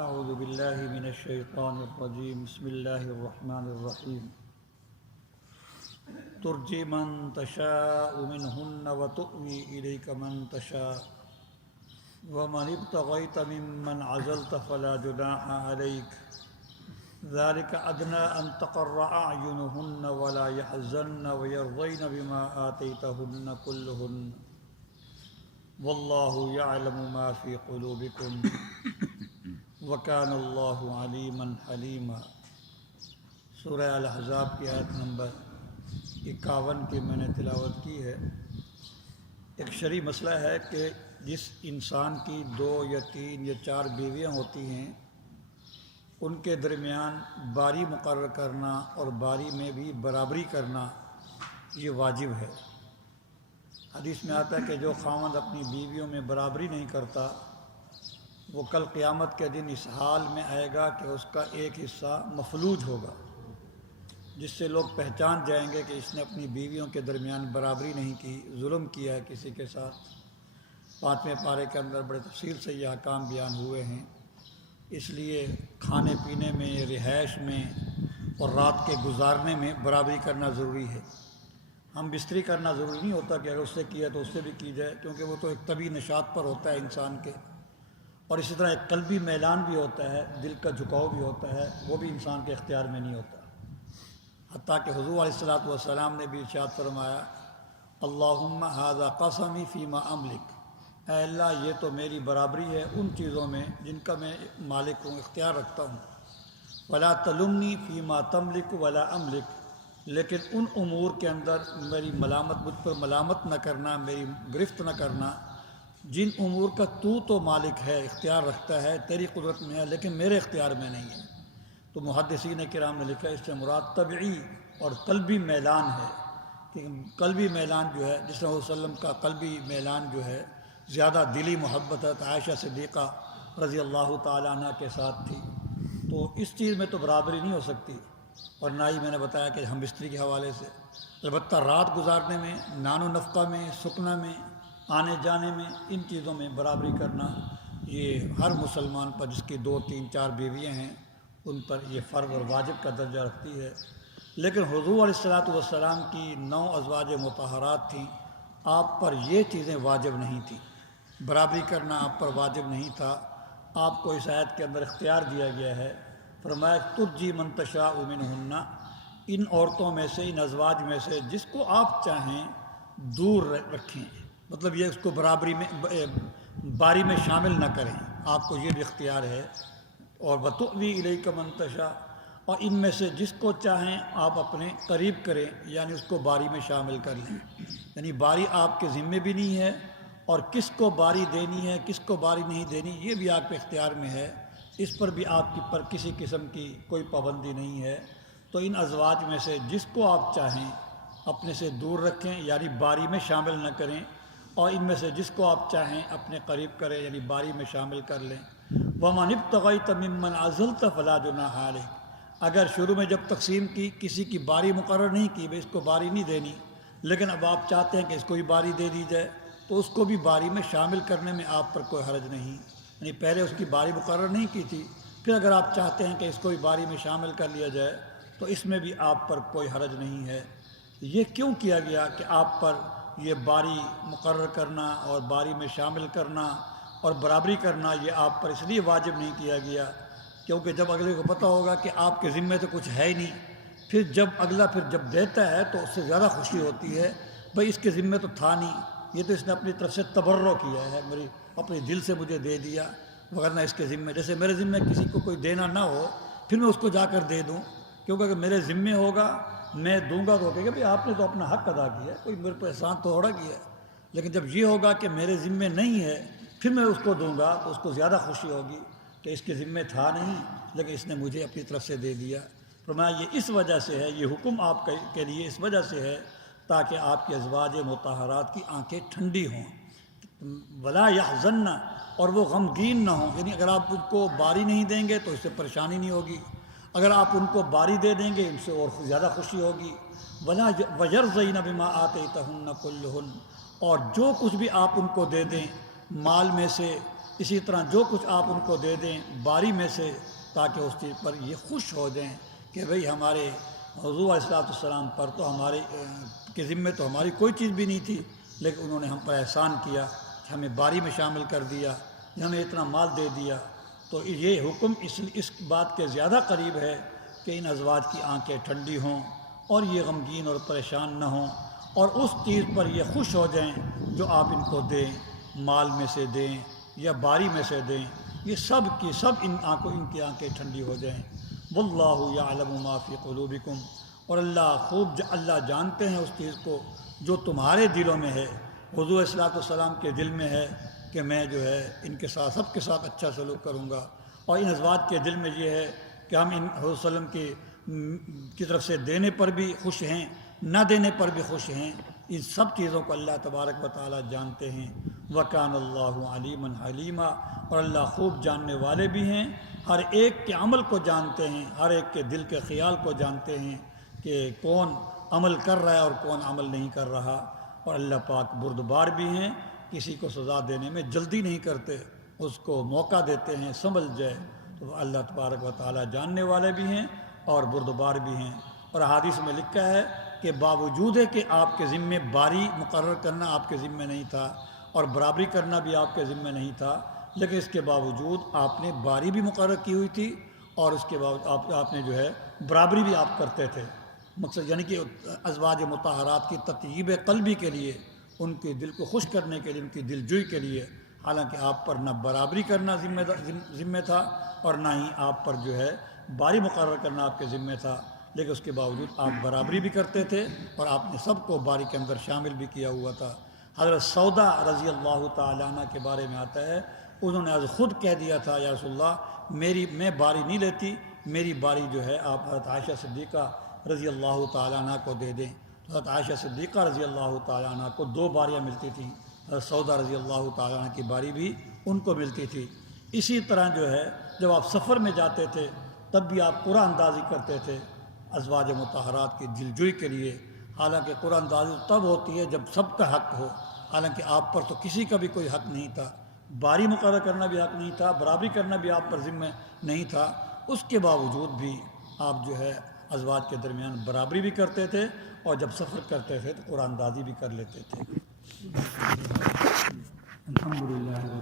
اعوذ باللہ من الشیطان الرجیم بسم اللہ الرحمن الرحیم ترجی من تشاء منہن وتؤوی الیک من تشاء ومن ابتغیت ممن عزلت فلا جناح علیک ذلك ادنی ان تقر اعینہن ولا يحزن ويرضین بما آتیتہن کلہن واللہ یعلم ما فی قلوبکم وَكَانَ اللَّهُ عَلِيمًا حَلِيمًا۔ سورہ الاحزاب کی آیت نمبر 51 کی میں نے تلاوت کی ہے۔ ایک شرعی مسئلہ ہے کہ جس انسان کی 2 یا 3 یا 4 بیویاں ہوتی ہیں ان کے درمیان باری مقرر کرنا اور باری میں بھی برابری کرنا یہ واجب ہے۔ حدیث میں آتا ہے کہ جو خاوند اپنی بیویوں میں برابری نہیں کرتا وہ کل قیامت کے دن اس حال میں آئے گا کہ اس کا ایک حصہ مفلوج ہوگا، جس سے لوگ پہچان جائیں گے کہ اس نے اپنی بیویوں کے درمیان برابری نہیں کی، ظلم کیا ہے کسی کے ساتھ۔ 5ویں پارے کے اندر بڑے تفصیل سے یہ احکام بیان ہوئے ہیں۔ اس لیے کھانے پینے میں، رہائش میں اور رات کے گزارنے میں برابری کرنا ضروری ہے۔ ہم بستری کرنا ضروری نہیں ہوتا کہ اگر اس سے کیا تو اس سے بھی کی جائے، کیونکہ وہ تو ایک طبعی نشاط پر ہوتا ہے انسان کے، اور اسی طرح ایک قلبی میلان بھی ہوتا ہے، دل کا جھکاؤ بھی ہوتا ہے، وہ بھی انسان کے اختیار میں نہیں ہوتا۔ حتیٰ کہ حضور علیہ الصلوۃ والسلام نے بھی ارشاد فرمایا، اللہم ھذا قسمی فیما املک، اے اللہ یہ تو میری برابری ہے ان چیزوں میں جن کا میں مالک ہوں، اختیار رکھتا ہوں۔ ولا تلمنی فیما تملک ولا املک، لیکن ان امور کے اندر میری مجھ پر ملامت نہ کرنا، میری گرفت نہ کرنا جن امور کا تو مالک ہے، اختیار رکھتا ہے، تیری قدرت میں ہے، لیکن میرے اختیار میں نہیں ہے۔ تو محدثین کرام نے لکھا اس سے مراد طبعی اور قلبی میلان ہے، کہ قلبی میلان جو ہے، جس طرح علیہ وسلم کا قلبی میلان جو ہے زیادہ دلی محبت ہے، عائشہ صدیقہ رضی اللہ تعالیٰ عنہ کے ساتھ تھی، تو اس چیز میں تو برابری نہیں ہو سکتی۔ اور نہ ہی میں نے بتایا کہ ہم بستری کے حوالے سے، البتہ رات گزارنے میں، نان و نفقہ میں، سکنا میں، آنے جانے میں، ان چیزوں میں برابری کرنا یہ ہر مسلمان پر جس کی 2 3 4 بیویاں ہیں ان پر یہ فرض اور واجب کا درجہ رکھتی ہے۔ لیکن حضور علیہ الصلوۃ والسلام کی 9 ازواج مطہرات تھیں، آپ پر یہ چیزیں واجب نہیں تھیں، برابری کرنا آپ پر واجب نہیں تھا۔ آپ کو اس آیت کے اندر اختیار دیا گیا ہے، فرمایا ترجی من تشاء منہن، ان عورتوں میں سے، ان ازواج میں سے جس کو آپ چاہیں دور رکھیں، مطلب یہ اس کو برابری میں، باری میں شامل نہ کریں، آپ کو یہ بھی اختیار ہے۔ اور وتؤوی الیک من تشاء، اور ان میں سے جس کو چاہیں آپ اپنے قریب کریں، یعنی اس کو باری میں شامل کر لیں، یعنی باری آپ کے ذمے بھی نہیں ہے، اور کس کو باری دینی ہے کس کو باری نہیں دینی یہ بھی آپ کے اختیار میں ہے، اس پر بھی آپ کی پر کسی قسم کی کوئی پابندی نہیں ہے۔ تو ان ازواج میں سے جس کو آپ چاہیں اپنے سے دور رکھیں، یعنی باری میں شامل نہ کریں، اور ان میں سے جس کو آپ چاہیں اپنے قریب کریں، یعنی باری میں شامل کر لیں۔ وَمَنِ ابْتَغَيْتَ مِمَّنْ عَزَلْتَ فَلَا جُنَاحَ عَلَيْكَ، اگر شروع میں جب تقسیم کی کسی کی باری مقرر نہیں کی، بھئی اس کو باری نہیں دینی، لیکن اب آپ چاہتے ہیں کہ اس کو بھی باری دے دی جائے، تو اس کو بھی باری میں شامل کرنے میں آپ پر کوئی حرج نہیں، یعنی پہلے اس کی باری مقرر نہیں کی تھی، پھر اگر آپ چاہتے ہیں کہ اس کو بھی باری میں شامل کر لیا جائے تو اس میں بھی آپ پر کوئی حرج نہیں ہے۔ یہ کیوں کیا گیا کہ آپ پر یہ باری مقرر کرنا اور باری میں شامل کرنا اور برابری کرنا یہ آپ پر اس لیے واجب نہیں کیا گیا کیونکہ جب اگلے کو پتہ ہوگا کہ آپ کے ذمے تو کچھ ہے ہی نہیں، پھر جب اگلا جب دیتا ہے تو اس سے زیادہ خوشی ہوتی ہے، بھئی اس کے ذمے تو تھا نہیں، یہ تو اس نے اپنی طرف سے تبرع کیا ہے، میری اپنے دل سے مجھے دے دیا، ورنہ اس کے ذمے، جیسے میرے ذمے کسی کو کوئی دینا نہ ہو پھر میں اس کو جا کر دے دوں، کیونکہ اگر میرے ذمے ہوگا میں دوں گا تو کہے گا بھئی آپ نے تو اپنا حق ادا کیا ہے، کوئی میرے پہ احسان تھوڑا کیا ہے، لیکن جب یہ ہوگا کہ میرے ذمے نہیں ہے پھر میں اس کو دوں گا تو اس کو زیادہ خوشی ہوگی کہ اس کے ذمے تھا نہیں لیکن اس نے مجھے اپنی طرف سے دے دیا۔ فرمایا یہ اس وجہ سے ہے، یہ حکم آپ کے لیے اس وجہ سے ہے تاکہ آپ کے ازواج مطہرات کی آنکھیں ٹھنڈی ہوں، ولا یحزن، اور وہ غمگین نہ ہوں، یعنی اگر آپ ان کو باری نہیں دیں گے تو اس سے پریشانی نہیں ہوگی، اگر آپ ان کو باری دے دیں گے ان سے اور زیادہ خوشی ہوگی۔ وَيَرْضَيْنَ بِمَا آتَيْتَهُنَّ كُلُّهُنَّ، اور جو کچھ بھی آپ ان کو دے دیں مال میں سے اسی طرح جو کچھ آپ ان کو دے دیں باری میں سے، تاکہ اس چیز پر یہ خوش ہو جائیں کہ بھئی ہمارے حضور علیہ السلام پر تو ہمارے کے ذمے تو ہماری کوئی چیز بھی نہیں تھی، لیکن انہوں نے ہم پر احسان کیا کہ ہمیں باری میں شامل کر دیا، ہمیں اتنا مال دے دیا۔ تو یہ حکم اس بات کے زیادہ قریب ہے کہ ان ازواج کی آنکھیں ٹھنڈی ہوں اور یہ غمگین اور پریشان نہ ہوں، اور اس چیز پر یہ خوش ہو جائیں جو آپ ان کو دیں، مال میں سے دیں یا باری میں سے دیں، یہ سب کی سب ان کی آنکھیں ٹھنڈی ہو جائیں۔ واللہ یعلم ما فی قلوبکم، اور اللہ جانتے ہیں اس چیز کو جو تمہارے دلوں میں ہے۔ حضور صلی اللہ علیہ وسلم کے دل میں ہے کہ میں جو ہے ان کے ساتھ سب کے ساتھ اچھا سلوک کروں گا، اور ان ازواج کے دل میں یہ ہے کہ ہم ان حضور صلی اللہ علیہ وسلم کی طرف سے دینے پر بھی خوش ہیں، نہ دینے پر بھی خوش ہیں۔ ان سب چیزوں کو اللہ تبارک و تعالی جانتے ہیں۔ وَكَانَ اللَّهُ عَلِيمًا حَلِيمًا، اور اللہ خوب جاننے والے بھی ہیں، ہر ایک کے عمل کو جانتے ہیں، ہر ایک کے دل کے خیال کو جانتے ہیں کہ کون عمل کر رہا ہے اور کون عمل نہیں کر رہا۔ اور اللہ پاک بردبار بھی ہیں، کسی کو سزا دینے میں جلدی نہیں کرتے، اس کو موقع دیتے ہیں سنبھل جائے۔ تو اللہ تبارک و تعالی جاننے والے بھی ہیں اور بردبار بھی ہیں۔ اور حدیث میں لکھا ہے کہ باوجود ہے کہ آپ کے ذمے باری مقرر کرنا آپ کے ذمے نہیں تھا اور برابری کرنا بھی آپ کے ذمے نہیں تھا، لیکن اس کے باوجود آپ نے باری بھی مقرر کی ہوئی تھی، اور اس کے باوجود آپ نے جو ہے برابری بھی آپ کرتے تھے۔ مقصد یعنی کہ ازواج مطہرات کی تطیب قلبی کے لیے، ان کے دل کو خوش کرنے کے لیے، ان کی دل جوئی کے لیے، حالانکہ آپ پر نہ برابری کرنا ذمہ تھا اور نہ ہی آپ پر جو ہے باری مقرر کرنا آپ کے ذمہ تھا، لیکن اس کے باوجود آپ برابری بھی کرتے تھے اور آپ نے سب کو باری کے اندر شامل بھی کیا ہوا تھا۔ حضرت سودا رضی اللہ تعالیٰ عنہ کے بارے میں آتا ہے، انہوں نے خود کہہ دیا تھا یا رسول اللہ میں باری نہیں لیتی، میری باری جو ہے آپ حضرت عائشہ صدیقہ رضی اللہ تعالیٰ عنہ کو دے دیں۔ تو حضرت عائشہ صدیقہ رضی اللہ تعالیٰ عنہ کو 2 باریاں ملتی تھیں، حضرت سودا رضی اللہ تعالیٰ عنہ کی باری بھی ان کو ملتی تھی۔ اسی طرح جو ہے جب آپ سفر میں جاتے تھے تب بھی آپ قرآن اندازی کرتے تھے ازواج مطہرات کی دلجوئی کے لیے، حالانکہ قرآن اندازی تب ہوتی ہے جب سب کا حق ہو، حالانکہ آپ پر تو کسی کا بھی کوئی حق نہیں تھا، باری مقرر کرنا بھی حق نہیں تھا، برابری کرنا بھی آپ پر ذمہ نہیں تھا۔ اس کے باوجود بھی آپ جو ہے ازواج کے درمیان برابری بھی کرتے تھے، اور جب سفر کرتے تھے تو قرآن اندازی بھی کر لیتے تھے۔ الحمدللہ۔